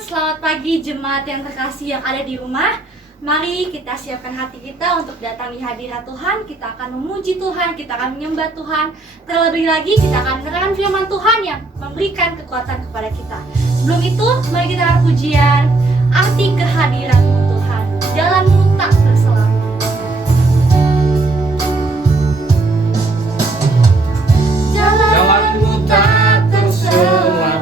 Selamat pagi jemaat yang terkasih yang ada di rumah. Mari kita siapkan hati kita untuk datang di hadirat Tuhan. Kita akan memuji Tuhan, kita akan menyembah Tuhan. Terlebih lagi kita akan menerangkan firman Tuhan yang memberikan kekuatan kepada kita. Sebelum itu, mari kita angkat pujian. Arti kehadiran-Mu Tuhan, jalanmu tak terselang. Jalanmu tak terselang.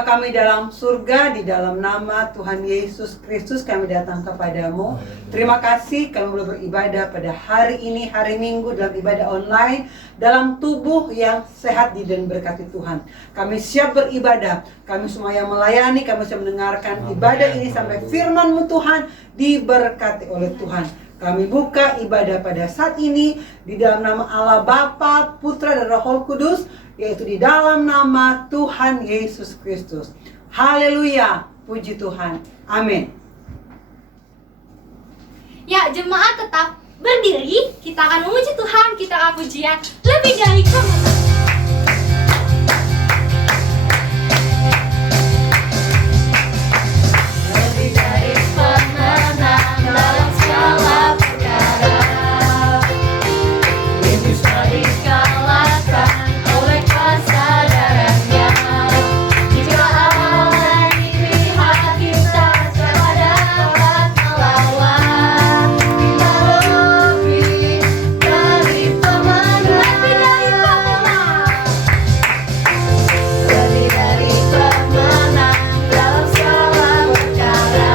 Bapa kami dalam surga, di dalam nama Tuhan Yesus Kristus kami datang kepadamu. Terima kasih kami boleh beribadah pada hari ini, hari Minggu dalam ibadah online, dalam tubuh yang sehat dan berkati Tuhan. Kami siap beribadah, kami semua yang melayani, kami siap mendengarkan ibadah ini sampai firman-Mu Tuhan diberkati oleh Tuhan. Kami buka ibadah pada saat ini di dalam nama Allah Bapa, Putra dan Roh Kudus, yaitu di dalam nama Tuhan Yesus Kristus. Haleluya, puji Tuhan. Amin. Ya, jemaat tetap berdiri. Kita akan memuji Tuhan, kita akan pujian lebih dari kemenangan. Lebih dari pemenang dalam segala perkara, bisa dikalahkan oleh kesadarannya. Jika Allah di pihak kita, siapa dapat melawan? Kita lebih dari pemenang, lebih dari pemenang, lebih dari pemenang dalam segala perkara.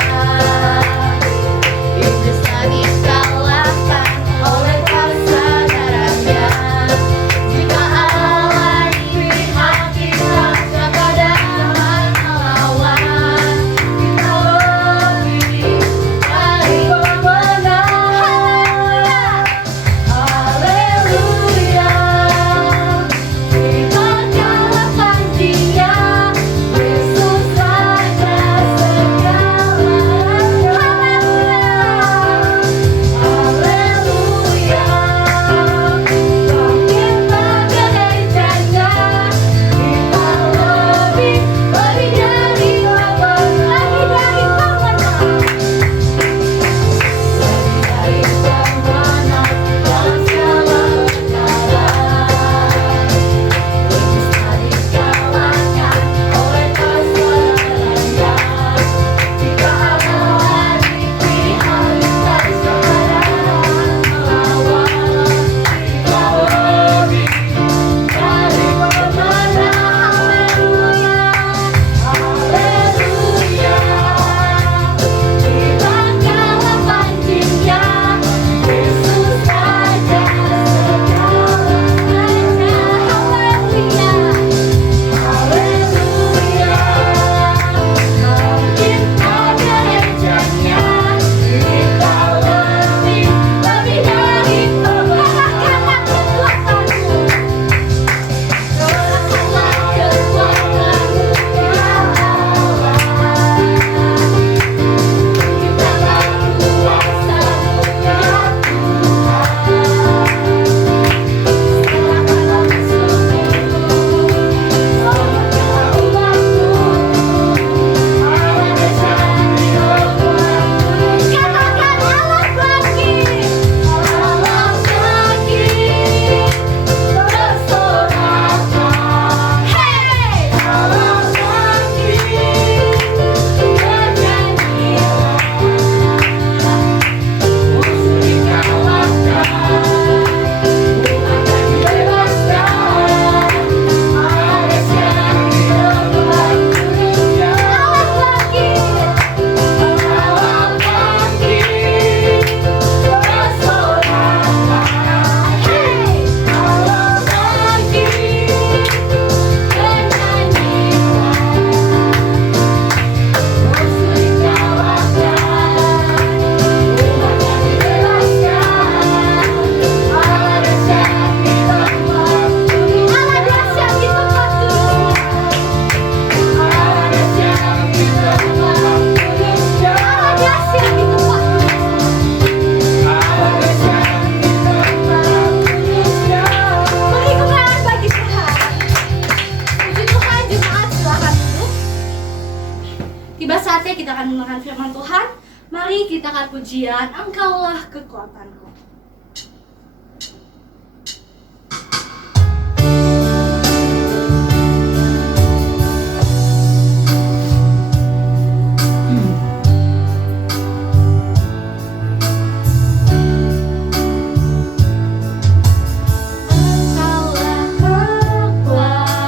Iblis tak dikalahkan oleh kesadarannya. Jika Allah di pihak kita, siapa dapat melawan? Kita lebih dari pemenang. Haleluya, kita kalahkan Dia, Yesus saja segalanya. Haleluya, bangkit pada gerejanya. Kita lebih dari pemenang, lebih dari pemenang, lebih dari pemenang dalam segala perkara. Iblis tak dikalahkan oleh kesadarannya. Jika Allah di pihak kita, siapa dapat melawan? Kita lebih dari pemenang. Haleluya, kita kalahkan Dia, Yesus saja segalanya. Haleluya, haleluya, bangkit pada gerejanya. Kita lebih dari pemenang. Kekuatanmu, kerahkanlah kekuatanmu, ya Allah. Ciptakan kuasa-Mu, ya Tuhan. Serahkanlah musuh-Mu, selamatkanlah umat-Mu. Allah dahsyat di Tuhan. Katakan Allah bangkit, Allah bangkit, bersoraklah. Hey, Allah bangkit, bernyanyilah. Musuh dikalahkan, umat dibebaskan. Allah dahsyat di Tuhan. Allah bangkit, Allah bangkit, bersoraklah. Hey, Allah bangkit, bernyanyilah. Musuh dikalahkan, umat dibebaskan. Allah dahsyat di tempat kudus. Allah dahsyat di tempat kudus. Allah dahsyat di tempat kudus. Allah dahsyat di tempat kudus. Allah dahsyat di tempat kudus. Beri kemuliaan bagi Tuhan. Puji Tuhan, jemaat silakan duduk. Tiba saatnya kita akan mendengarkan firman Tuhan. Mari kita akan pujian Engkaulah kekuatanku. Engkaulah kekuatanku.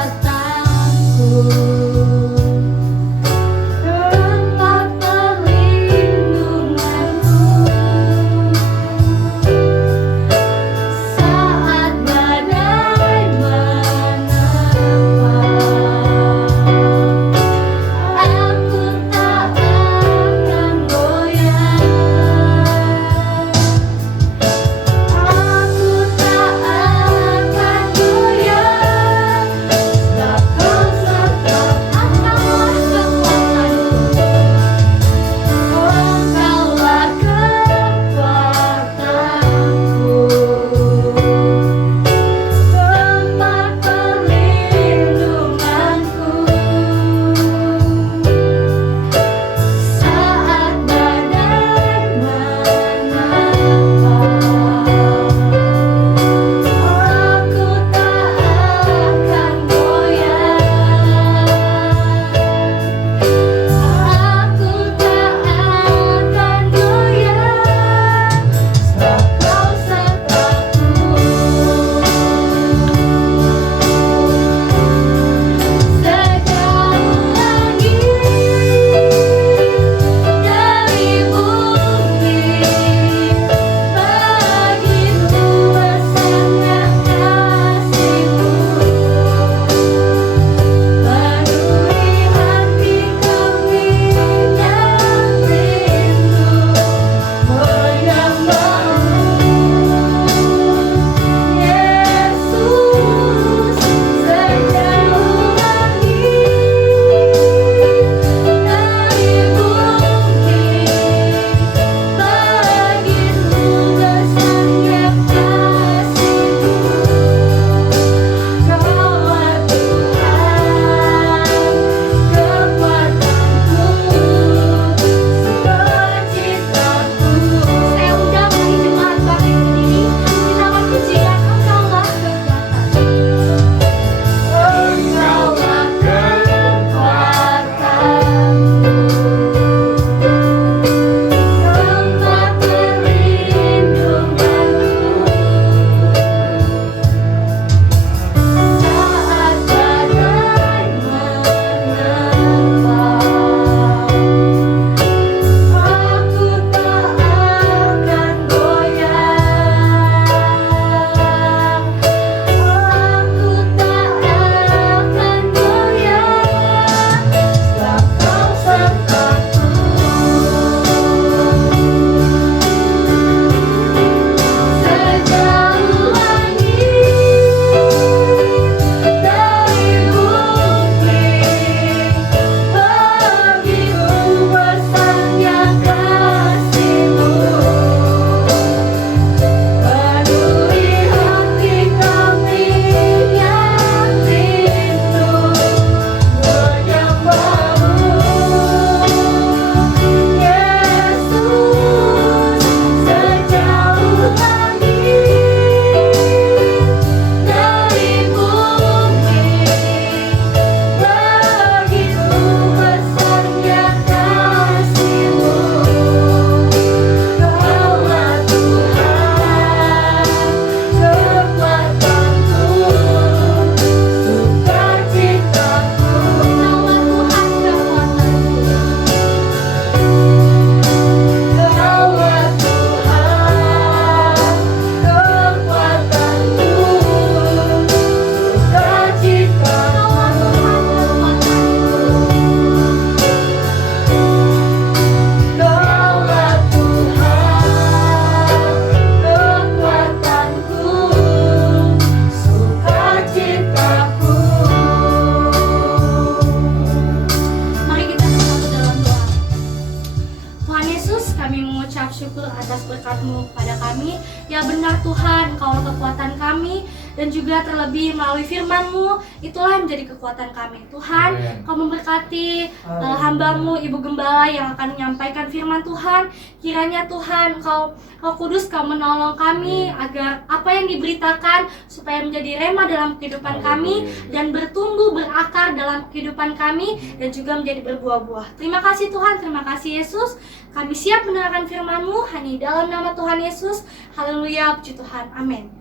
bersyukur atas berkat-Mu kepada kami. Ya benar Tuhan, Engkau kekuatan kami, dan juga terlebih melalui firman-Mu, itulah yang menjadi kekuatan kami. Tuhan, Kau memberkati hamba-Mu, Ibu Gembala yang akan menyampaikan firman Tuhan. Kiranya Tuhan, Kau Kudus, Kau menolong kami agar apa yang diberitakan supaya menjadi rema dalam kehidupan kami dan bertumbuh berakar dalam kehidupan kami dan juga menjadi berbuah-buah. Terima kasih Tuhan, terima kasih Yesus. Kami siap mendengarkan firman-Mu hanya di dalam nama Tuhan Yesus. Haleluya, puji Tuhan. Amin.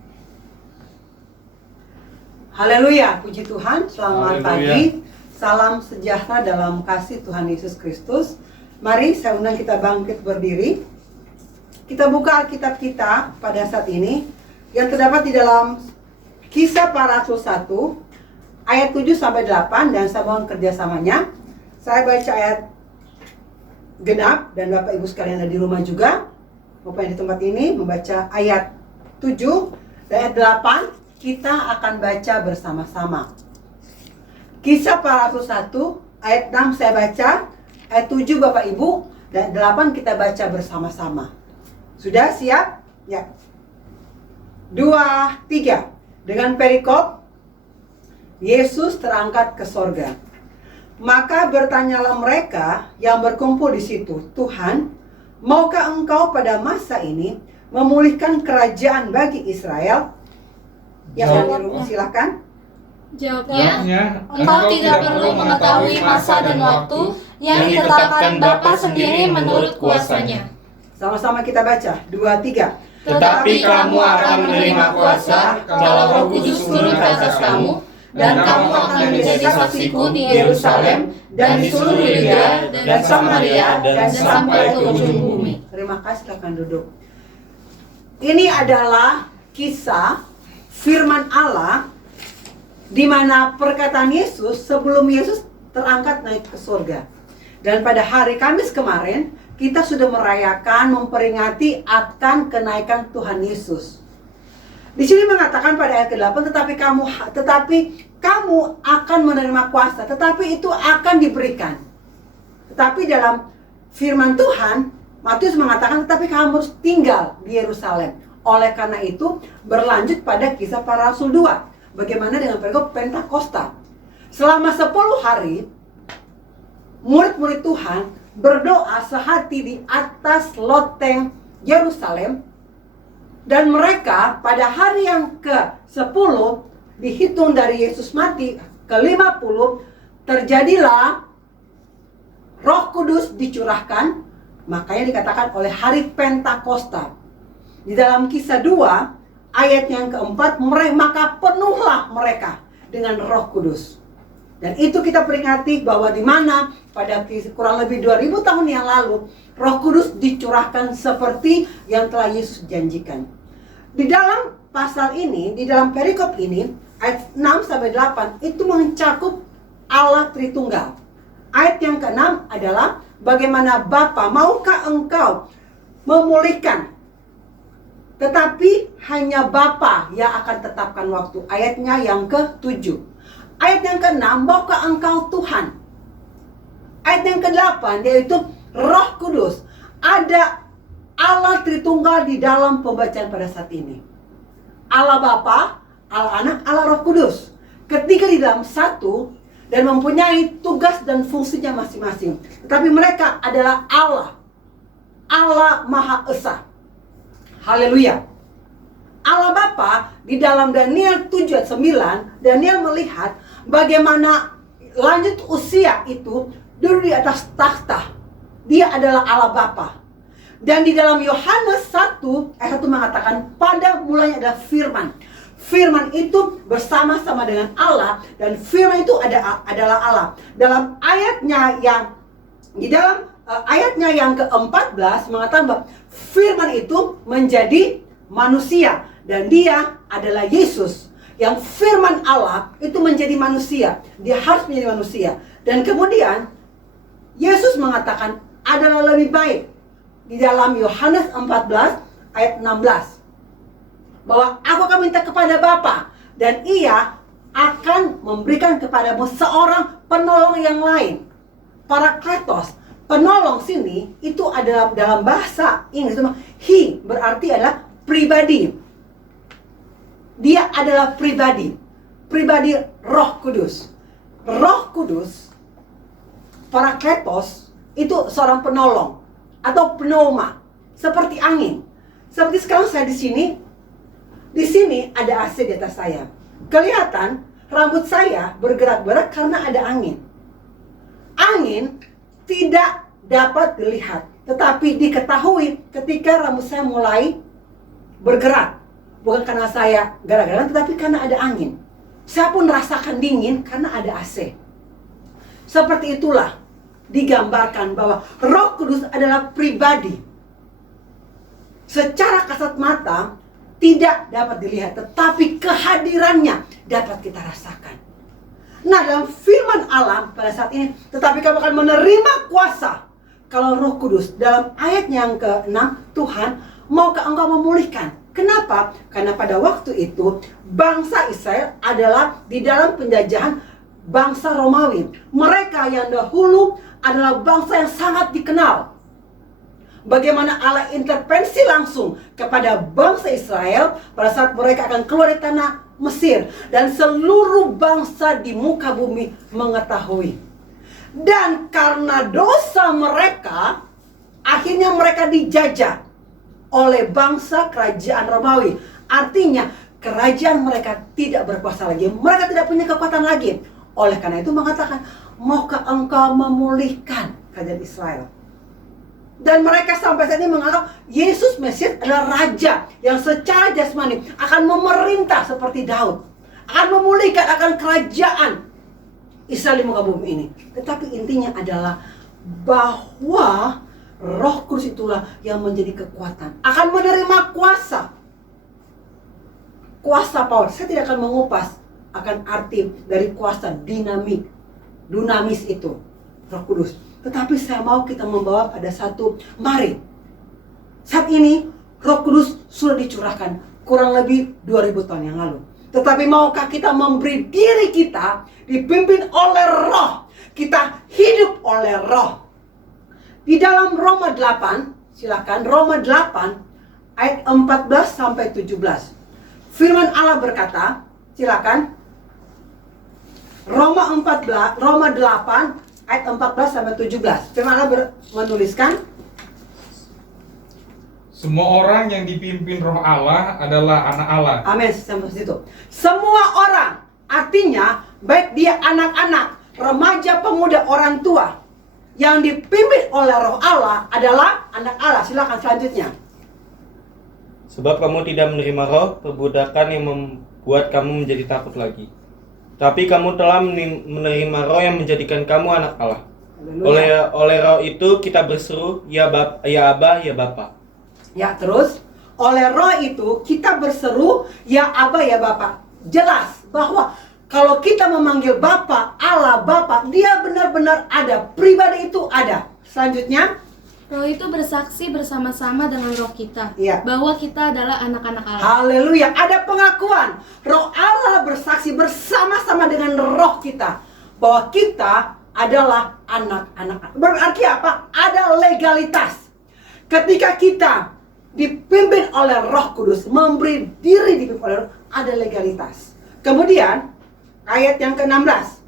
Haleluya, puji Tuhan. Selamat Haleluya. pagi. Salam sejahtera dalam kasih Tuhan Yesus Kristus. Mari saya undang kita bangkit berdiri. Kita buka Alkitab kita pada saat ini yang terdapat di dalam Kisah Para Rasul 1 ayat 7 sampai 8, dan saya mohon kerjasamanya. Saya baca ayat genap dan Bapak Ibu sekalian ada di rumah juga maupun di tempat ini membaca ayat 7 dan ayat 8. Kita akan baca bersama-sama. Kisah Para Rasul 1 ayat 6 saya baca, ayat 7 Bapak Ibu, dan 8 kita baca bersama-sama. Sudah siap? Ya. 2, 3. Dengan perikop, Yesus terangkat ke sorga. Maka bertanyalah mereka yang berkumpul di situ, Tuhan, maukah Engkau pada masa ini memulihkan kerajaan bagi Israel? Yang ada di rumah silakan. Jawabnya, Engkau tidak perlu mengetahui masa dan waktu yang ditetapkan Bapa sendiri menurut kuasanya. Sama-sama kita baca. 2, 3. Tetapi kamu akan menerima kuasa kalau Roh Kudus turun ke atas kamu, dan kamu akan menjadi saksiku di Yerusalem dan di seluruh Yudea dan Samaria dan sampai ke ujung bumi. Terima kasih, silakan duduk. Ini adalah kisah firman Allah di mana perkataan Yesus sebelum Yesus terangkat naik ke surga. Dan pada hari Kamis kemarin kita sudah merayakan, memperingati akan kenaikan Tuhan Yesus. Di sini mengatakan pada ayat ke-8, tetapi kamu akan menerima kuasa, tetapi itu akan diberikan. Tetapi dalam firman Tuhan, Matius mengatakan tetapi kamu harus tinggal di Yerusalem. Oleh karena itu berlanjut pada Kisah Para Rasul 2. Bagaimana dengan perikop Pentakosta? Selama 10 hari murid-murid Tuhan berdoa sehati di atas loteng Yerusalem, dan mereka pada hari yang ke-10 dihitung dari Yesus mati ke-50 terjadilah Roh Kudus dicurahkan, makanya dikatakan oleh hari Pentakosta. Di dalam Kisah 2 ayat yang ke-4, maka penuhlah mereka dengan Roh Kudus. Dan itu kita peringati bahwa di mana pada kurang lebih 2000 tahun yang lalu Roh Kudus dicurahkan seperti yang telah Yesus janjikan. Di dalam pasal ini, di dalam perikop ini, ayat 6 sampai 8 itu mencakup Allah Tritunggal. Ayat yang ke-6 adalah bagaimana Bapa, maukah Engkau memulihkan? Tetapi hanya Bapa yang akan tetapkan waktu. Ayatnya yang ke-7. Ayat yang ke-6, maukah Engkau Tuhan? Ayat yang ke-8 yaitu Roh Kudus. Ada Allah Tritunggal di dalam pembacaan pada saat ini. Allah Bapa, Allah Anak, Allah Roh Kudus. Ketiga di dalam satu dan mempunyai tugas dan fungsinya masing-masing. Tetapi mereka adalah Allah. Allah Maha Esa. Haleluya. Allah Bapa di dalam Daniel 7 ayat 9, Daniel melihat bagaimana lanjut usia itu duduk di atas takhta. Dia adalah Allah Bapa. Dan di dalam Yohanes 1 ayat 1 mengatakan pada mulanya ada firman. Firman itu bersama-sama dengan Allah, dan firman itu adalah Allah. Dalam ayatnya yang ke-14 mengatakan bahwa firman itu menjadi manusia, dan dia adalah Yesus. Yang firman Allah itu menjadi manusia, dia harus menjadi manusia. Dan kemudian Yesus mengatakan adalah lebih baik di dalam Yohanes 14 ayat 16 bahwa aku akan minta kepada Bapa dan ia akan memberikan kepadamu seorang penolong yang lain, Parakletos, penolong sini itu adalah dalam bahasa Inggris, he berarti adalah pribadi. Dia adalah pribadi Roh Kudus. Roh Kudus, Parakletos, itu seorang penolong atau pneuma, seperti angin. Seperti sekarang saya di sini ada AC di atas saya. Kelihatan rambut saya bergerak-gerak karena ada angin. Angin tidak dapat dilihat, tetapi diketahui ketika rambut saya mulai bergerak. Bukan karena saya gara-gara, tetapi karena ada angin. Saya pun rasakan dingin karena ada AC. Seperti itulah digambarkan bahwa Roh Kudus adalah pribadi. Secara kasat mata tidak dapat dilihat, tetapi kehadirannya dapat kita rasakan. Nah, dalam firman Allah pada saat ini, tetapi kamu akan menerima kuasa kalau Roh Kudus, dalam ayat yang ke-6, Tuhan maukah engkau memulihkan? Kenapa? Karena pada waktu itu bangsa Israel adalah di dalam penjajahan bangsa Romawi. Mereka yang dahulu adalah bangsa yang sangat dikenal. Bagaimana Allah intervensi langsung kepada bangsa Israel pada saat mereka akan keluar dari tanah Mesir. Dan seluruh bangsa di muka bumi mengetahui. Dan karena dosa mereka, akhirnya mereka dijajah oleh bangsa kerajaan Romawi. Artinya kerajaan mereka tidak berkuasa lagi. Mereka tidak punya kekuatan lagi. Oleh karena itu mengatakan, maukah engkau memulihkan kerajaan Israel? Dan mereka sampai saat ini menganggap Yesus Mesias adalah raja yang secara jasmani akan memerintah seperti Daud, akan memulihkan akan kerajaan Israel di muka bumi ini. Tetapi intinya adalah bahwa Roh Kudus itulah yang menjadi kekuatan, akan menerima kuasa. Kuasa power. Saya tidak akan mengupas akan arti dari kuasa dunamis itu, Roh Kudus. Tetapi saya mau kita membawa pada satu, mari. Saat ini Roh Kudus sudah dicurahkan kurang lebih 2000 tahun yang lalu. Tetapi maukah kita memberi diri kita dipimpin oleh Roh? Kita hidup oleh Roh. Di dalam Roma 8, silakan, Roma 8 ayat 14 sampai 17. Firman Allah berkata, silakan. Roma 8 ayat 14 sampai 17. Firman Allah menuliskan, semua orang yang dipimpin Roh Allah adalah anak Allah. amin, sampai situ. Semua orang, artinya baik dia anak-anak, remaja, pemuda, orang tua, yang dipimpin oleh Roh Allah adalah anak Allah. Silakan selanjutnya. Sebab kamu tidak menerima roh perbudakan yang membuat kamu menjadi takut lagi. Tapi kamu telah menerima roh yang menjadikan kamu anak Allah. Oleh roh itu kita berseru, ya Aba, ya Bapa. Ya, terus oleh roh itu kita berseru, ya Aba, ya Bapa. Jelas bahwa kalau kita memanggil Bapa, Allah, Bapa, dia benar-benar ada. Pribadi itu ada. Selanjutnya, Roh itu bersaksi bersama-sama dengan roh kita, Iya. bahwa kita adalah anak-anak Allah. haleluya, ada pengakuan. Roh Allah bersaksi bersama-sama dengan roh kita bahwa kita adalah anak-anak. Berarti apa? Ada legalitas. Ketika kita dipimpin oleh Roh Kudus, memberi diri dipimpin oleh Roh, ada legalitas. Kemudian ayat yang ke-16,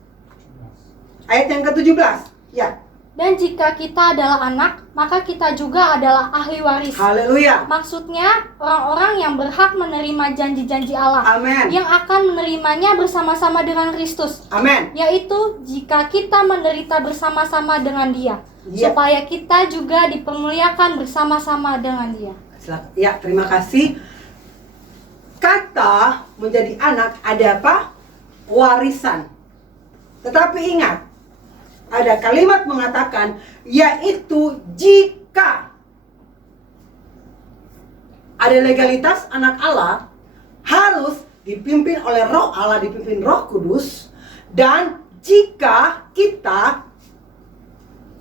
ayat yang ke-17, ya. Dan jika kita adalah anak, maka kita juga adalah ahli waris. Haleluya. Maksudnya orang-orang yang berhak menerima janji-janji Allah, Amin. yang akan menerimanya bersama-sama dengan Kristus, Amin. yaitu jika kita menderita bersama-sama dengan Dia, Ya. supaya kita juga dipermuliakan bersama-sama dengan Dia. Ya, terima kasih. Kata menjadi anak ada apa? Warisan. Tetapi ingat, ada kalimat mengatakan, yaitu jika ada legalitas anak Allah, harus dipimpin oleh Roh Allah, dipimpin Roh Kudus, dan jika kita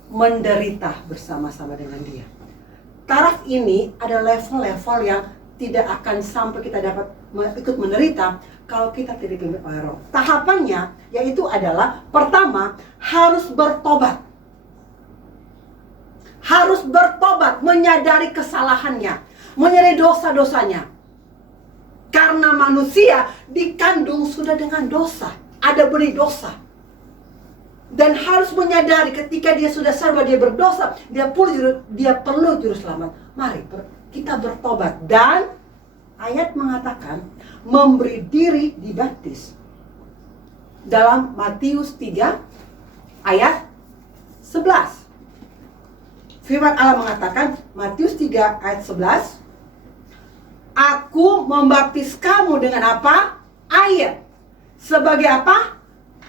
menderita bersama-sama dengan Dia. Taraf ini ada level-level yang tidak akan sampai kita dapat ikut menderita kalau kita tidak dipimpin oleh Roh. Tahapannya yaitu adalah, pertama, harus bertobat. harus bertobat, menyadari kesalahannya, menyadari dosa-dosanya. Karena manusia dikandung sudah dengan dosa, ada benih dosa. Dan harus menyadari ketika dia sudah sadar dia berdosa, dia perlu juru selamat. Mari kita bertobat. Dan ayat mengatakan memberi diri dibaptis. Dalam Matius 3 ayat 11. Firman Allah mengatakan, Matius 3 ayat 11, Aku membaptis kamu dengan apa? Air. Sebagai apa?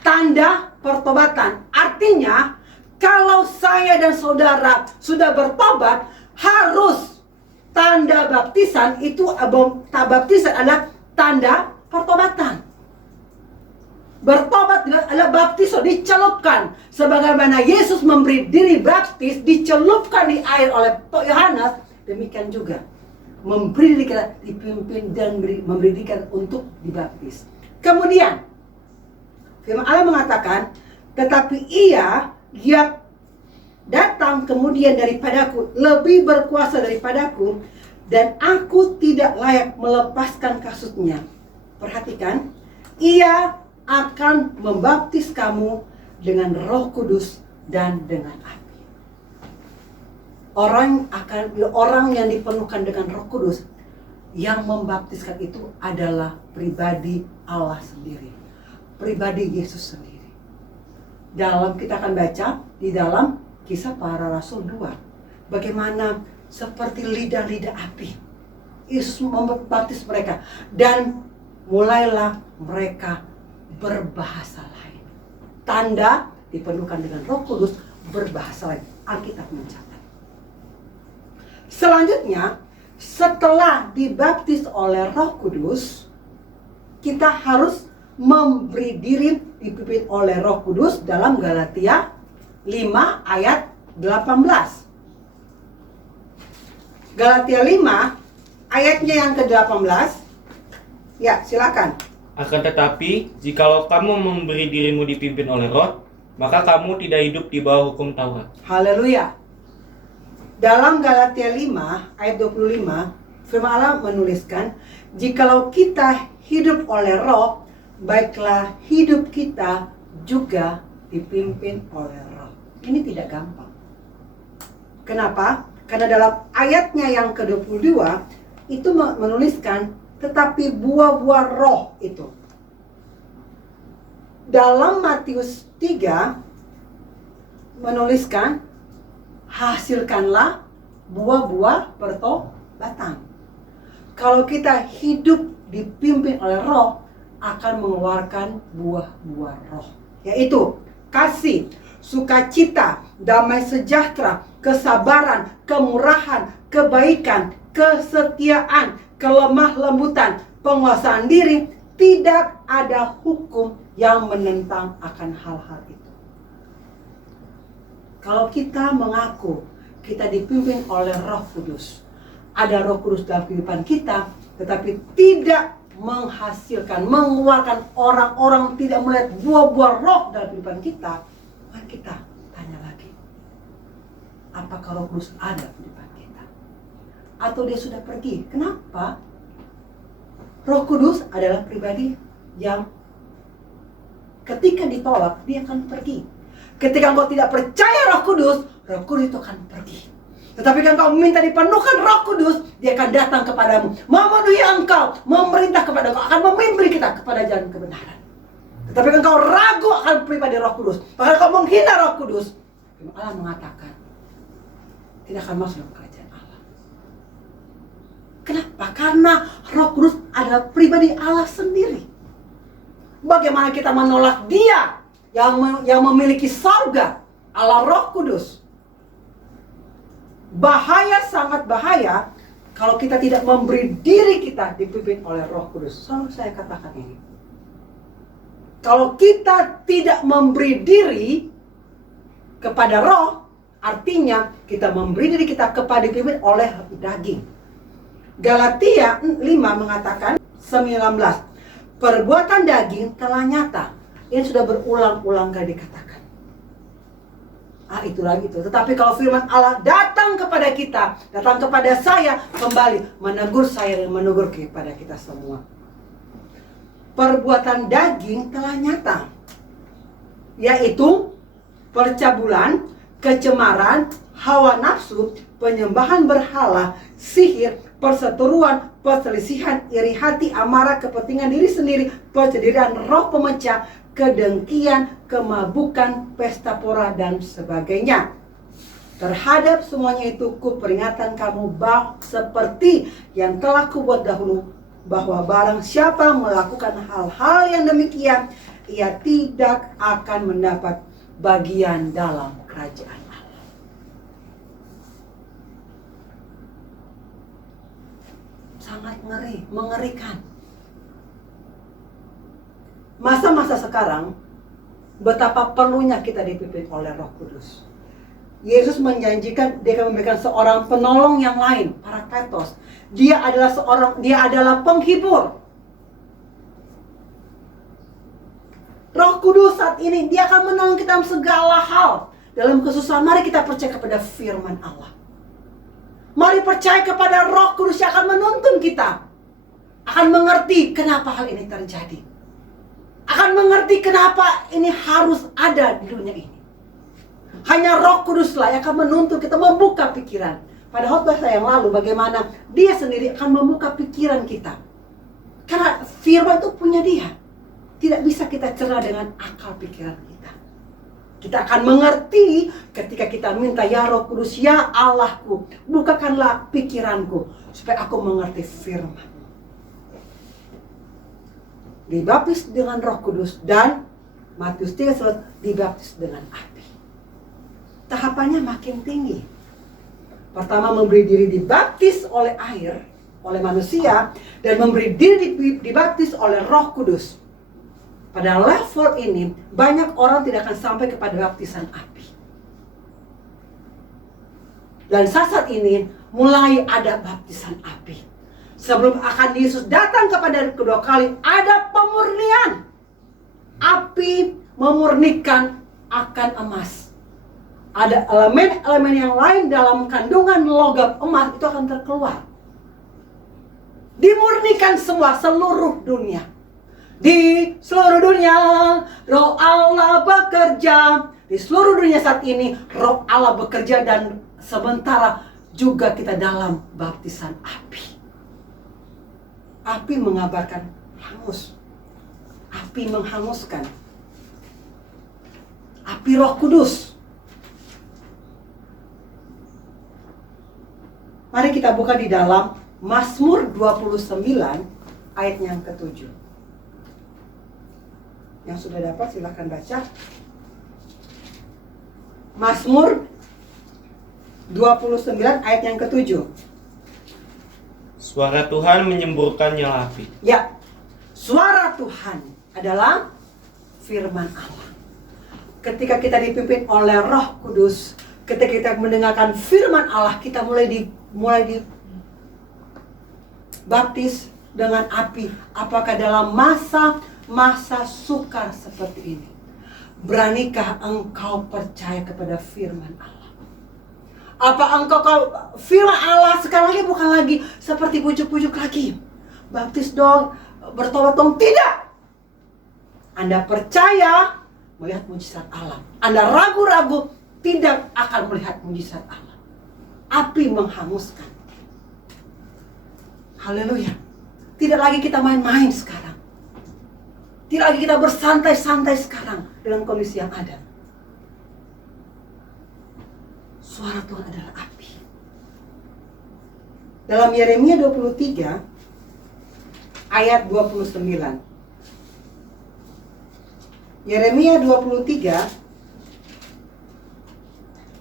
Tanda pertobatan. Artinya, kalau saya dan saudara sudah bertobat, harus tanda baptisan itu, baptisan adalah tanda pertobatan. Bertobat adalah baptiso, dicelupkan. Sebagaimana Yesus memberi diri baptis, dicelupkan di air oleh Yohanes, demikian juga memberi diri kita dipimpin dan memberi diri kita untuk dibaptis. Kemudian firman Allah mengatakan, tetapi Ia yang datang kemudian daripadaku lebih berkuasa daripadaku, dan aku tidak layak melepaskan kasutnya. Perhatikan, Ia akan membaptis kamu dengan Roh Kudus dan dengan api. Orang yang dipenuhkan dengan Roh Kudus, yang membaptiskan itu adalah pribadi Allah sendiri, pribadi Yesus sendiri. Dalam kita akan baca di dalam Kisah Para Rasul 2, bagaimana seperti lidah-lidah api Yesus membaptis mereka, dan mulailah mereka berbahasa lain. Tanda dipenuhkan dengan Roh Kudus, berbahasa lain. Alkitab mencatat. Selanjutnya, setelah dibaptis oleh Roh Kudus, kita harus memberi diri dipimpin oleh Roh Kudus dalam Galatia 5 ayat 18. Galatia 5 ayatnya yang ke-18. Ya, silakan. Akan tetapi, jikalau kamu memberi dirimu dipimpin oleh Roh, maka kamu tidak hidup di bawah hukum Taurat. Haleluya. Dalam Galatia 5 ayat 25, firman Allah menuliskan, jikalau kita hidup oleh Roh, baiklah hidup kita juga dipimpin oleh Roh. Ini tidak gampang. Kenapa? Karena dalam ayatnya yang ke-22 itu menuliskan, tetapi buah-buah Roh itu. Dalam Matius 3 menuliskan, hasilkanlah buah-buah pertobatan. Kalau kita hidup dipimpin oleh Roh, akan mengeluarkan buah-buah Roh, yaitu kasih, sukacita, damai sejahtera, kesabaran, kemurahan, kebaikan, kesetiaan, kelemah lembutan, penguasaan diri. Tidak ada hukum yang menentang akan hal-hal itu. Kalau kita mengaku kita dipimpin oleh Roh Kudus, ada Roh Kudus dalam kehidupan kita, tetapi tidak menghasilkan, mengeluarkan orang-orang tidak melihat buah-buah Roh dalam kehidupan kita, mari kita tanya lagi, apakah Roh Kudus ada dalam kehidupan kita? Atau dia sudah pergi? Kenapa? Roh Kudus adalah pribadi yang ketika ditolak, dia akan pergi. Ketika engkau tidak percaya Roh Kudus itu akan pergi. Tetapi kalau engkau meminta dipenuhkan Roh Kudus, dia akan datang kepadamu, memenuhi engkau, memerintah kepada engkau, akan memimpin kita kepada jalan kebenaran. Tetapi kalau engkau ragu akan pribadi Roh Kudus, bahkan engkau menghina Roh Kudus, Allah mengatakan tidak akan masuk dalam kerajaan Allah. Kenapa? Karena Roh Kudus adalah pribadi Allah sendiri. Bagaimana kita menolak Dia yang memiliki surga, Allah Roh Kudus? Bahaya, sangat bahaya kalau kita tidak memberi diri kita dipimpin oleh Roh Kudus. Selalu saya katakan ini. Kalau kita tidak memberi diri kepada Roh, artinya kita memberi diri kita kepada dipimpin oleh daging. Galatia 5 mengatakan 19, perbuatan daging telah nyata. Ini sudah berulang-ulang kali dikatakan. Itu lagi itu. Tetapi kalau firman Allah datang kepada kita, datang kepada saya, kembali menegur saya dan menegur kepada kita semua. Perbuatan daging telah nyata, yaitu percabulan, kecemaran, hawa nafsu, penyembahan berhala, sihir, perseteruan, perselisihan, iri hati, amarah, kepentingan diri sendiri, percederaan, roh pemecah, kedengkian, kemabukan, pesta pora, dan sebagainya. Terhadap semuanya itu kuperingatkan kamu seperti yang telah kubuat dahulu, bahwa barang siapa melakukan hal-hal yang demikian, ia tidak akan mendapat bagian dalam kerajaan Allah. Sangat ngeri, mengerikan. Masa-masa sekarang, betapa perlunya kita dipimpin oleh Roh Kudus. Yesus menjanjikan dia akan memberikan seorang penolong yang lain, Parakletos. Dia adalah penghibur. Roh Kudus saat ini dia akan menolong kita dalam segala hal. Dalam kesusahan, mari kita percaya kepada firman Allah. Mari percaya kepada Roh Kudus yang akan menuntun kita. Akan mengerti kenapa hal ini terjadi. Akan mengerti kenapa ini harus ada di dunia ini. Hanya Roh Kuduslah yang akan menuntun kita, membuka pikiran. Pada khotbah saya yang lalu, bagaimana dia sendiri akan membuka pikiran kita. Karena firman itu punya dia. Tidak bisa kita cerna dengan akal pikiran kita. Kita akan mengerti ketika kita minta, ya Roh Kudus, ya Allahku, bukakanlah pikiranku supaya aku mengerti firman. Dibaptis dengan Roh Kudus, dan Matius 3 dibaptis dengan api. Tahapannya makin tinggi. Pertama, memberi diri dibaptis oleh air, oleh manusia, dan memberi diri dibaptis oleh Roh Kudus. Pada level ini, banyak orang tidak akan sampai kepada baptisan api. Dan saat ini mulai ada baptisan api. Sebelum akan Yesus datang kepada kedua kali, ada pemurnian. Api memurnikan akan emas. Ada elemen-elemen yang lain dalam kandungan logam emas itu akan terkeluar. Dimurnikan semua, seluruh dunia. Di seluruh dunia, Roh Allah bekerja. Di seluruh dunia saat ini, Roh Allah bekerja, dan sementara juga kita dalam baptisan api. Api mengabarkan hangus. Api menghanguskan. Api Roh Kudus. Mari kita buka di dalam Mazmur 29 ayat yang ke-7. Yang sudah dapat silakan baca. Mazmur 29 ayat yang ke-7. Suara Tuhan menyemburkan nyala api. Ya, suara Tuhan adalah firman Allah. Ketika kita dipimpin oleh Roh Kudus, ketika kita mendengarkan firman Allah, kita mulai dibaptis dengan api. Apakah dalam masa sukar seperti ini, beranikah engkau percaya kepada firman Allah? Apa firman Allah sekarang ini bukan lagi seperti pujuk-pujuk lagi. Baptis dong, bertobat dong. Tidak. Anda percaya melihat mujizat Allah. Anda ragu-ragu, tidak akan melihat mujizat Allah. Api menghanguskan. Haleluya. Tidak lagi kita main-main sekarang. Tidak lagi kita bersantai-santai sekarang dengan kondisi yang ada. Suara Tuhan adalah api. Dalam Yeremia 23 ayat 29. Yeremia 23.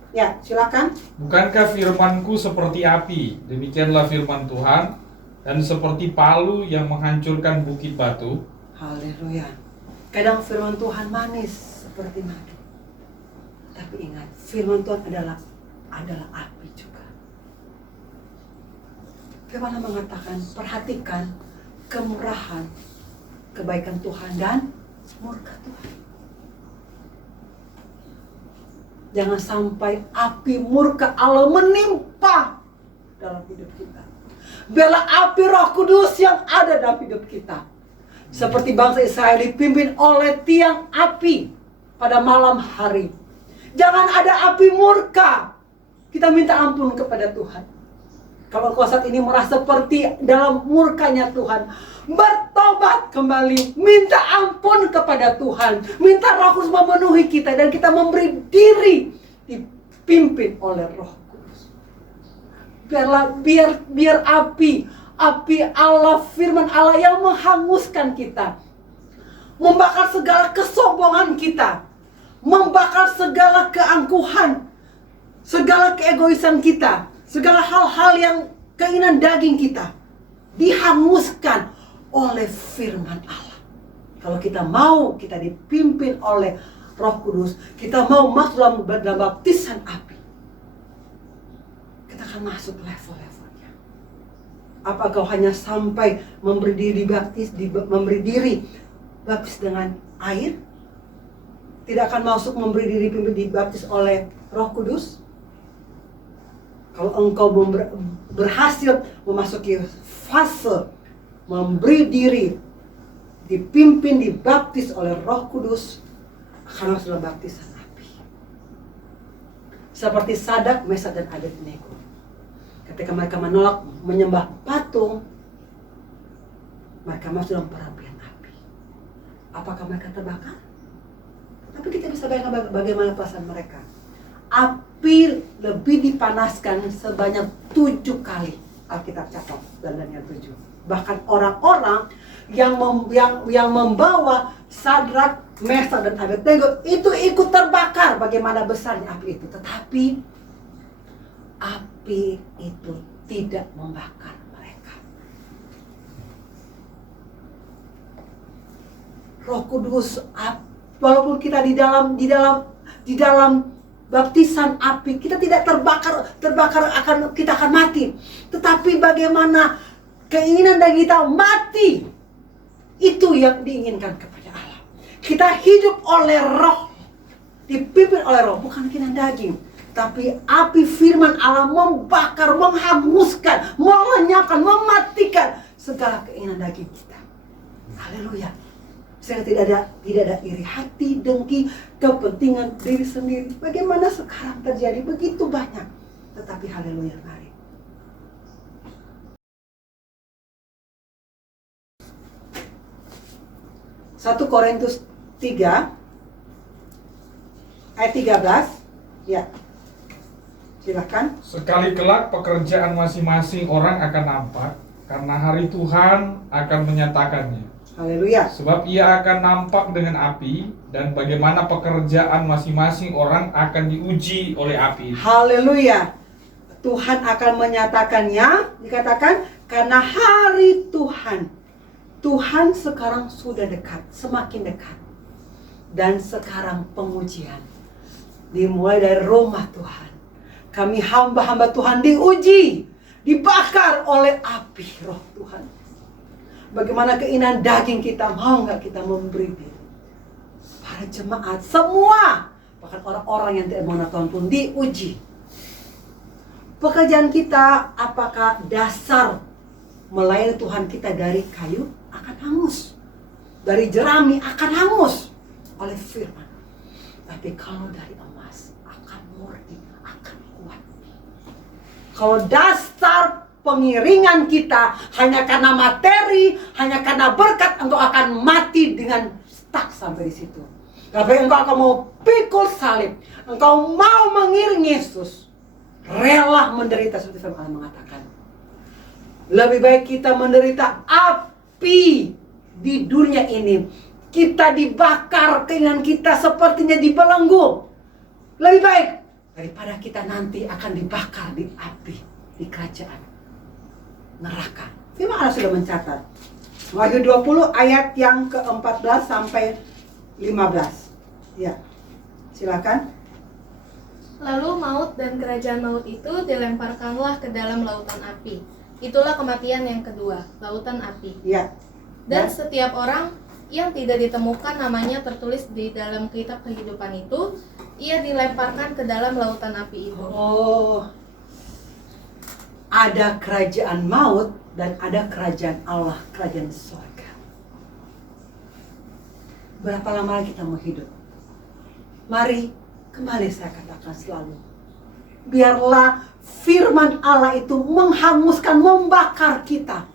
Ya, silakan. Bukankah firmanku seperti api, demikianlah firman Tuhan, dan seperti palu yang menghancurkan bukit batu. Haleluya. Kadang firman Tuhan manis seperti madu. Tapi ingat, firman Tuhan adalah api juga. Firman Allah mengatakan, perhatikan kemurahan, kebaikan Tuhan dan murka Tuhan. Jangan sampai api murka Allah menimpa dalam hidup kita. Biarlah api Roh Kudus yang ada dalam hidup kita. Seperti bangsa Israel dipimpin oleh tiang api pada malam hari. Jangan ada api murka. Kita minta ampun kepada Tuhan. Kalau kau saat ini merasa seperti dalam murkanya Tuhan, bertobat kembali, minta ampun kepada Tuhan, minta Roh Kudus memenuhi kita, dan kita memberi diri dipimpin oleh Roh Kudus. Biar api Allah, firman Allah yang menghanguskan kita, membakar segala kesombongan kita, membakar segala keangkuhan, segala keegoisan kita, segala hal-hal yang keinginan daging kita dihanguskan oleh firman Allah. Kalau kita mau kita dipimpin oleh Roh Kudus, kita mau masuk dalam baptisan api, kita akan masuk level-levelnya. Apa kau hanya sampai memberi diri baptis dengan air? Tidak akan masuk memberi diri dibaptis oleh Roh Kudus? Kalau engkau berhasil memasuki fase memberi diri dipimpin, dibaptis oleh Roh Kudus, akan masuk dalam baptisan api. Seperti Sadak, Mesak, dan Abednego. Ketika mereka menolak menyembah patung, mereka masuk dalam perapian api. Apakah mereka terbakar? Tapi kita bisa bayangkan bagaimana perasaan mereka. Api lebih dipanaskan sebanyak 7 kali, Alkitab catat dalam Daniel 7. Bahkan orang-orang yang membawa Sadrak, Mesak, dan Abednego itu ikut terbakar. Bagaimana besarnya api itu. Tetapi api itu tidak membakar mereka. Roh Kudus, walaupun kita di dalam baptisan api, kita tidak terbakar kita akan mati. Tetapi bagaimana keinginan daging kita mati, itu yang diinginkan kepada Allah. Kita hidup oleh Roh, dipimpin oleh Roh, bukan keinginan daging. Tapi api firman Allah membakar, menghanguskan, melenyapkan, mematikan segala keinginan daging kita. Haleluya. Sehingga tidak ada iri hati, dengki, kepentingan diri sendiri. Bagaimana sekarang terjadi begitu banyak. Tetapi haleluya, mari. Satu Korintus 3 ayat 13. Ya. Silakan. Sekali kelak pekerjaan masing-masing orang akan nampak, karena hari Tuhan akan menyatakannya. Haleluya. Sebab ia akan nampak dengan api, dan bagaimana pekerjaan masing-masing orang akan diuji oleh api. Haleluya. Tuhan akan menyatakannya, dikatakan karena hari Tuhan. Tuhan sekarang sudah dekat, semakin dekat. Dan sekarang pengujian dimulai dari rumah Tuhan. Kami hamba-hamba Tuhan diuji, dibakar oleh api Roh Tuhan. Bagaimana keinginan daging kita, mau nggak kita memberi diri? Para jemaat semua, bahkan orang-orang yang tidak mengenal Tuhan pun diuji. Pekerjaan kita, apakah dasar melayani Tuhan kita dari kayu akan hangus, dari jerami akan hangus oleh firman. Tapi kalau dari emas akan murni, akan kuat. Kalau dasar pengiringan kita hanya karena materi, hanya karena berkat, engkau akan mati dengan stuck sampai di situ. Tapi engkau akan mau pikul salib, engkau mau mengiring Yesus, rela menderita seperti firman Allah mengatakan. Lebih baik kita menderita api di dunia ini. Kita dibakar, keinginan kita sepertinya dibelenggu. Lebih baik daripada kita nanti akan dibakar di api di kerajaan neraka. Firman Allah sudah mencatat. Wahyu 20 ayat yang ke-14 sampai 15. Ya. Silakan. Lalu maut dan kerajaan maut itu dilemparkanlah ke dalam lautan api. Itulah kematian yang kedua, lautan api. Ya. Dan setiap orang yang tidak ditemukan namanya tertulis di dalam kitab kehidupan itu ia dilemparkan ke dalam lautan api itu. Oh, ada kerajaan maut dan ada kerajaan Allah, kerajaan surga. Berapa lama lagi kita mau hidup? Mari, kembali saya katakan selalu, biarlah firman Allah itu menghanguskan, membakar kita.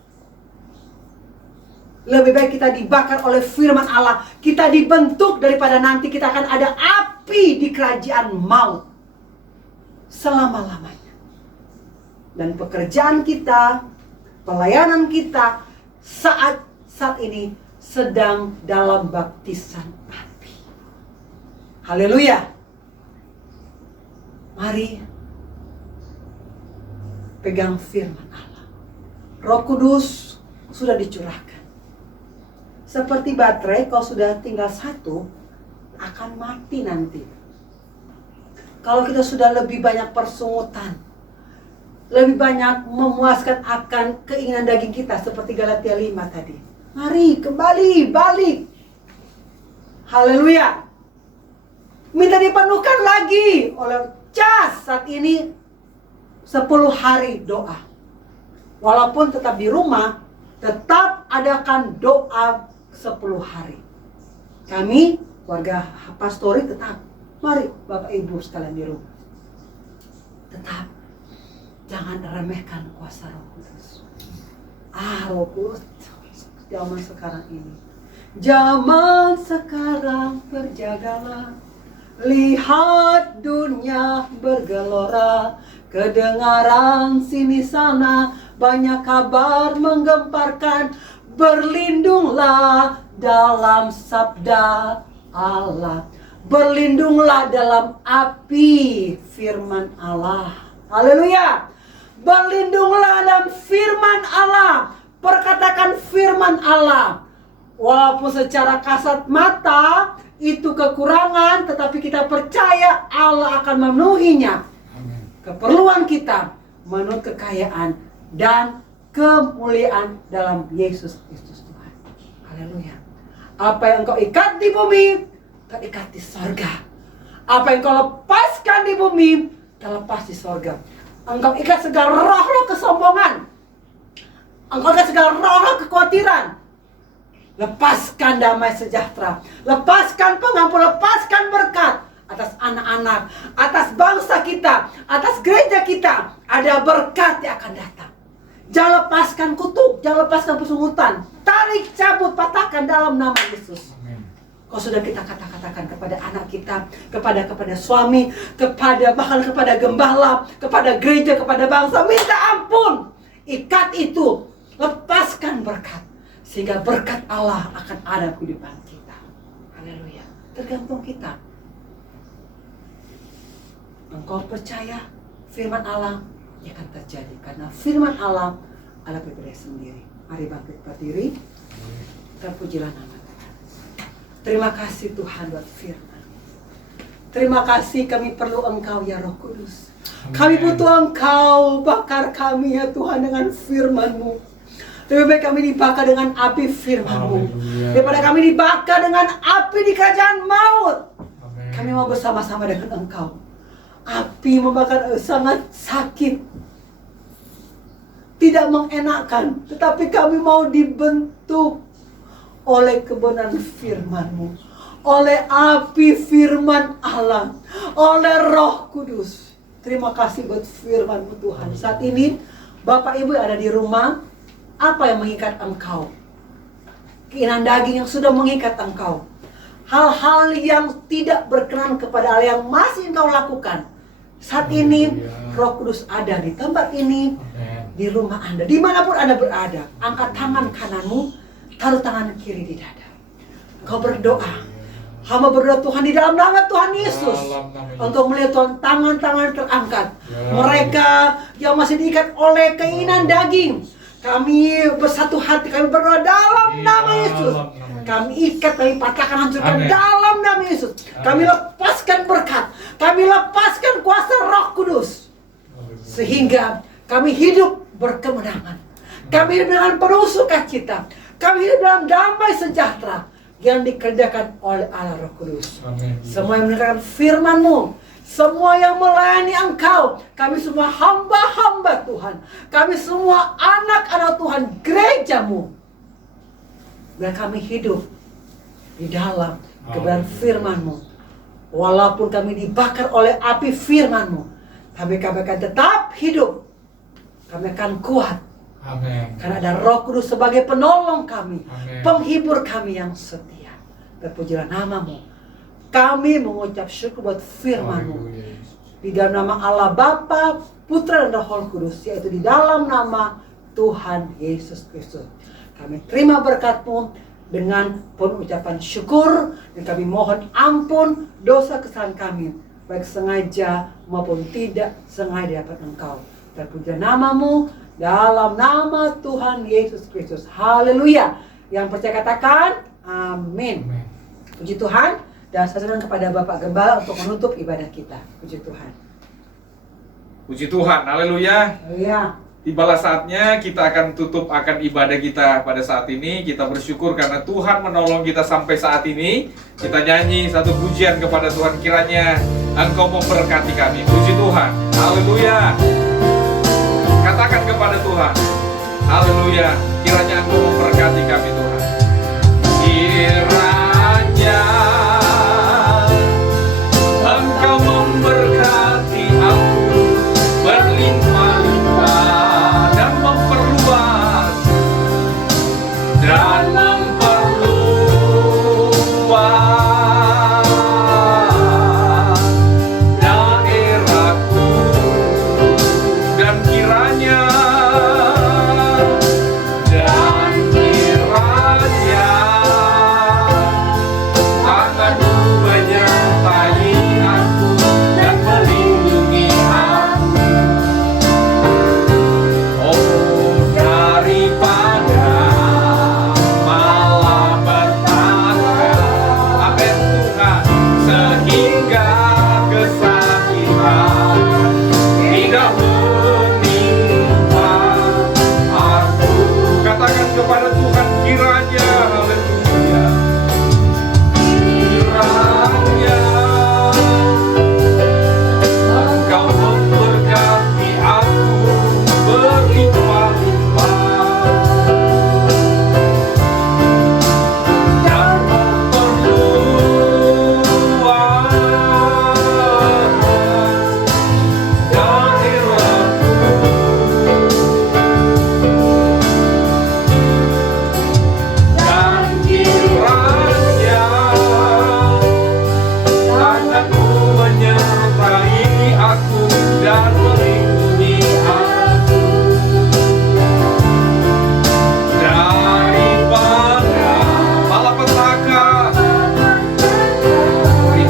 Lebih baik kita dibakar oleh firman Allah, kita dibentuk daripada nanti kita akan ada api di kerajaan maut selama-lamanya. Dan pekerjaan kita, pelayanan kita saat ini sedang dalam baptisan api. Haleluya. Mari pegang firman Allah. Roh Kudus sudah dicurahkan. Seperti baterai, kalau sudah tinggal satu, akan mati nanti. Kalau kita sudah lebih banyak persungutan, lebih banyak memuaskan akan keinginan daging kita, seperti Galatia 5 tadi. Mari kembali, balik. Haleluya. Minta dipenuhkan lagi oleh cas saat ini 10 hari doa. Walaupun tetap di rumah, tetap adakan doa 10 hari. Kami, warga pastori tetap. Mari Bapak Ibu sekalian di rumah. Tetap. Jangan remehkan kuasa Roh Kudus. Roh Kudus. Zaman sekarang ini. Zaman sekarang berjagalah. Lihat dunia bergelora. Kedengaran sini sana. Banyak kabar menggemparkan. Berlindunglah dalam sabda Allah. Berlindunglah dalam api firman Allah. Haleluya. Berlindunglah dalam firman Allah. Perkatakan firman Allah. Walaupun secara kasat mata itu kekurangan, tetapi kita percaya Allah akan memenuhinya. Keperluan kita menurut kekayaan dan kemuliaan dalam Yesus Kristus Tuhan. Haleluya. Apa yang engkau ikat di bumi, terikat di sorga. Apa yang engkau lepaskan di bumi, terlepas di sorga. Engkau ikat segala roh kesombongan. Engkau ikat segala roh kekhawatiran. Lepaskan damai sejahtera. Lepaskan pengampun, lepaskan berkat atas anak-anak, atas bangsa kita, atas gereja kita. Ada berkat yang akan datang. Jangan lepaskan kutuk, jangan lepaskan pesungutan. Tarik, cabut, patahkan dalam nama Yesus. Kau sudah kita katakan kepada anak kita, kepada suami, bahkan kepada gembala, kepada gereja, kepada bangsa, minta ampun. Ikat itu, lepaskan berkat, sehingga berkat Allah akan ada di kehidupan kita. Haleluya. Tergantung kita. Engkau percaya firman Allah, ya akan terjadi, karena firman Allah adalah pribadi sendiri. Mari bangkit berdiri. Terpujilah nama Tuhan. Terima kasih Tuhan buat firman. Terima kasih, kami perlu Engkau ya Roh Kudus. Kami butuh Engkau, bakar kami ya Tuhan dengan firman-Mu. Lebih baik kami dibakar dengan api firman-Mu daripada kami dibakar dengan api di kerajaan maut. Kami mau bersama-sama dengan Engkau. Api membakar sangat sakit, tidak mengenakan, tetapi kami mau dibentuk oleh kebenaran firman-Mu, oleh api firman Allah, oleh Roh Kudus. Terima kasih buat firman-Mu Tuhan. Saat ini Bapak Ibu yang ada di rumah, apa yang mengikat engkau? Keinginan daging yang sudah mengikat engkau, hal-hal yang tidak berkenan kepada Allah yang masih engkau lakukan. Saat ini Roh Kudus ada di tempat ini, di rumah Anda, dimanapun Anda berada. Angkat tangan kananmu, taruh tangan kiri di dada. Kau berdoa. Hamba berdoa Tuhan di dalam nama Tuhan Yesus. Engkau melihat Tuhan tangan-tangan terangkat. Mereka yang masih diikat oleh keinginan daging. Kami bersatu hati, kami berdoa dalam nama Yesus. Kami ikat, kami patahkan, hancurkan dalam nama Yesus. Kami lepaskan berkat. Kami lepaskan kuasa Roh Kudus. Sehingga kami hidup berkemenangan. Kami hidup dengan penuh sukacita. Kami hidup dalam damai sejahtera. yang dikerjakan oleh Allah Roh Kudus. Amin. Semua yang mendengarkan firman-Mu, semua yang melayani Engkau, kami semua hamba-hamba Tuhan, kami semua anak-anak Tuhan, gereja-Mu, dan kami hidup di dalam kebenaran firman-Mu. Walaupun kami dibakar oleh api firman-Mu, tapi kami akan tetap hidup. Kami akan kuat. Amin. Karena ada Roh Kudus sebagai penolong kami, Amin. penghibur kami yang setia. Terpujilah nama-Mu. Kami mengucap syukur buat firman-Mu. Haleluya. Di dalam nama Allah Bapa, Putra dan Roh Kudus, yaitu di dalam nama Tuhan Yesus Kristus. Kami terima berkat-Mu dengan penuh ucapan syukur, dan kami mohon ampun dosa kesalahan kami, baik sengaja maupun tidak sengaja di hadapan Engkau. Terpujilah nama-Mu dalam nama Tuhan Yesus Kristus. Haleluya. Yang percaya katakan amin. Amin. Puji Tuhan. Dan saya serahkan kepada Bapak Gembala untuk menutup ibadah kita. Puji Tuhan. Puji Tuhan, haleluya. Haleluya. Tibalah saatnya kita akan tutup akan ibadah kita pada saat ini. Kita bersyukur karena Tuhan menolong kita sampai saat ini. Kita nyanyi satu pujian kepada Tuhan, kiranya Engkau memberkati kami. Puji Tuhan, haleluya. Katakan kepada Tuhan, haleluya, kiranya Engkau memberkati kami Tuhan. Kiranya Engkau memberkati aku berlimpah-limpah dan memperluas daerahku, dan kiranya tangan-Mu menyertai aku dan melindungi aku. Oh, daripada malapetaka, amin Tuhan, sehingga kesakitan tidak menimpa aku. Katakan kepada Tuhan, kiranya, haleluya, kiranya Engkau memberkati aku berlimpah-limpah dan memperluas daerahku. Dan kiranya tangan-Mu menyertai aku dan melindungi aku daripada malapetaka.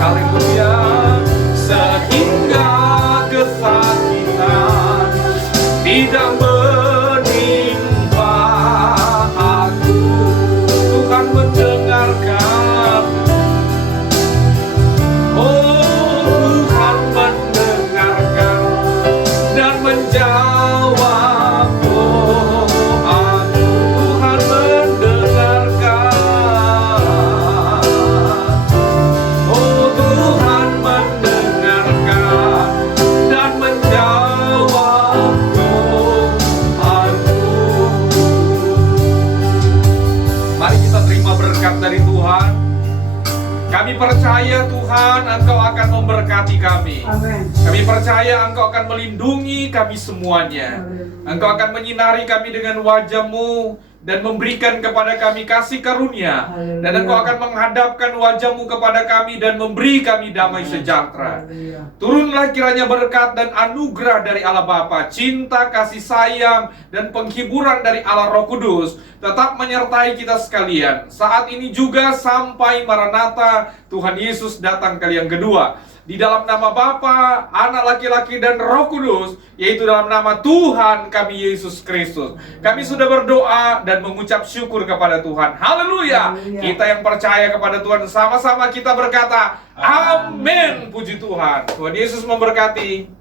Haleluya, sehingga kesakitan tidak menimpa aku. Tuhan mendengarkan. Oh, Tuhan mendengarkan dan menjawab doaku. Tuhan mendengarkan. Oh, Tuhan mendengarkan dan menjawab doaku. Mari kita terima berkat dari Tuhan. Kami percaya Tuhan, Engkau akan memberkati kami. Amin. Kami percaya Engkau akan melindungi kami semuanya. Engkau akan menyinari kami dengan wajah-Mu dan memberikan kepada kami kasih karunia. Dan Engkau akan menghadapkan wajah-Mu kepada kami dan memberi kami damai sejahtera. Haleluya. Turunlah kiranya berkat dan anugerah dari Allah Bapa, cinta, kasih sayang, dan penghiburan dari Allah Roh Kudus tetap menyertai kita sekalian. Saat ini juga sampai Maranatha, Tuhan Yesus datang kali yang kedua. Di dalam nama Bapa, Anak laki-laki dan Roh Kudus, yaitu dalam nama Tuhan kami Yesus Kristus. Kami sudah berdoa dan mengucap syukur kepada Tuhan. Haleluya. Haleluya. Kita yang percaya kepada Tuhan, sama-sama kita berkata, amin. Puji Tuhan. Tuhan Yesus memberkati.